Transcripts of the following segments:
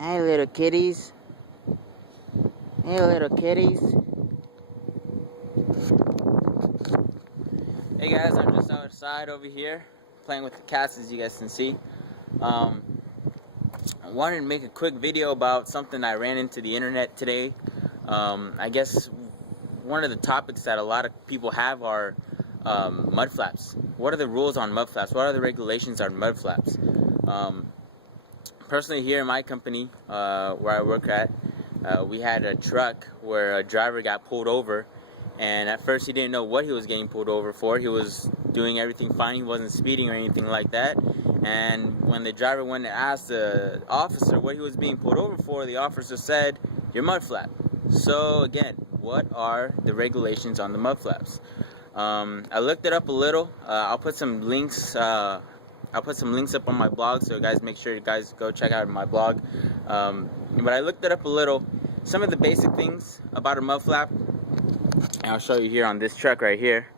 Hey little kitties. Hey little kitties. Hey guys, I'm just outside over here playing with the cats, as you guys can see. I wanted to make a quick video about something I ran into the internet today. I guess one of the topics that a lot of people have are mud flaps. What are the rules on mud flaps? What are the regulations on mud flaps? Personally, here in my company, where I work at, we had a truck where a driver got pulled over, and at first he didn't know what he was getting pulled over for. He was doing everything fine. He wasn't speeding or anything like that. And when the driver went to ask the officer what he was being pulled over for, the officer said, "Your mud flap." So again, what are the regulations on the mud flaps? I looked it up a little. I'll put some links. I'll put some links up on my blog, so guys, make sure you guys go check out my blog. But I looked it up a little. Some of the basic things about a mud flap, and I'll show you here on this truck right here.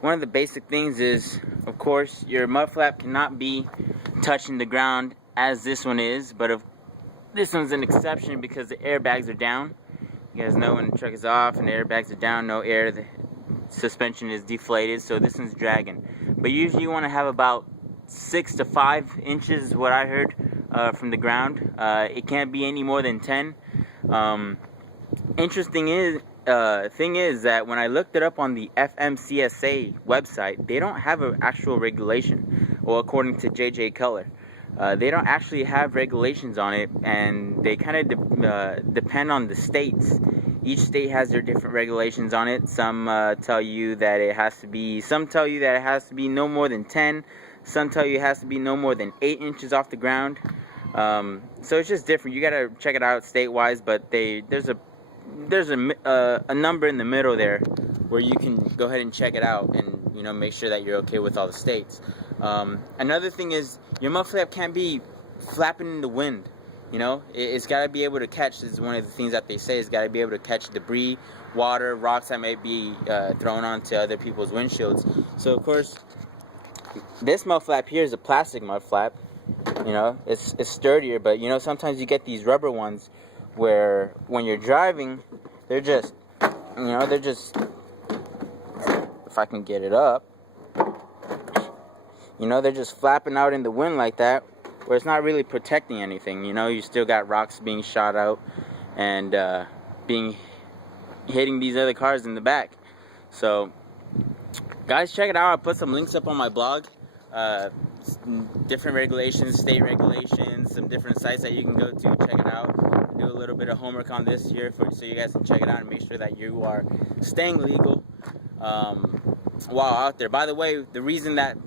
One of the basic things is, of course, your mud flap cannot be touching the ground as this one is, but if this one's an exception because the airbags are down. You guys know when the truck is off and the airbags are down, no air, the suspension is deflated, so this one's dragging. But usually you want to have about 6 to 5 inches is what I heard from the ground. It can't be any more than 10. Interesting thing is that when I looked it up on the FMCSA website, they don't have an actual regulation. Well, according to JJ Color, they don't actually have regulations on it, and they kind of depend on the states. Each state has their different regulations on it. Some tell you that it has to be. Some tell you that it has to be no more than 10. Some tell you it has to be no more than 8 inches off the ground. So it's just different. You gotta check it out state-wise, but there's a number in the middle there where you can go ahead and check it out and make sure that you're okay with all the states. Another thing is your mud flap can't be flapping in the wind. It's got to be able to catch. This is one of the things that they say. It's got to be able to catch debris, water, rocks that may be thrown onto other people's windshields. So of course, this mud flap here is a plastic mud flap. It's sturdier, but sometimes you get these rubber ones where when you're driving, they're just, if I can get it up, they're just flapping out in the wind like that, where it's not really protecting anything. You still got rocks being shot out and hitting these other cars in the back. So guys, check it out. I'll put some links up on my blog. Different regulations, state regulations, some different sites that you can go to, check it out. Do a little bit of homework on this here so you guys can check it out and make sure that you are staying legal while out there. By the way, the reason that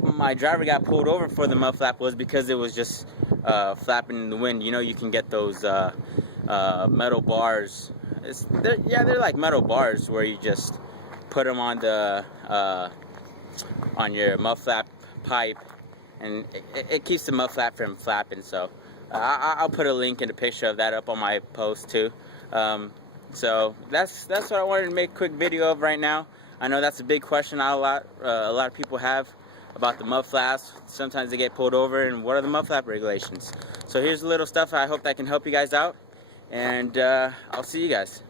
my driver got pulled over for the mud flap was because it was just flapping in the wind. You can get those metal bars. They're like metal bars where you just put them on the on your mud flap pipe, and it keeps the mud flap from flapping. So I'll put a link and a picture of that up on my post too. So that's what I wanted to make a quick video of right now. I know that's a big question a lot of people have about the mud flaps. Sometimes they get pulled over, and what are the mud flap regulations? So here's a little stuff. I hope that can help you guys out, and I'll see you guys.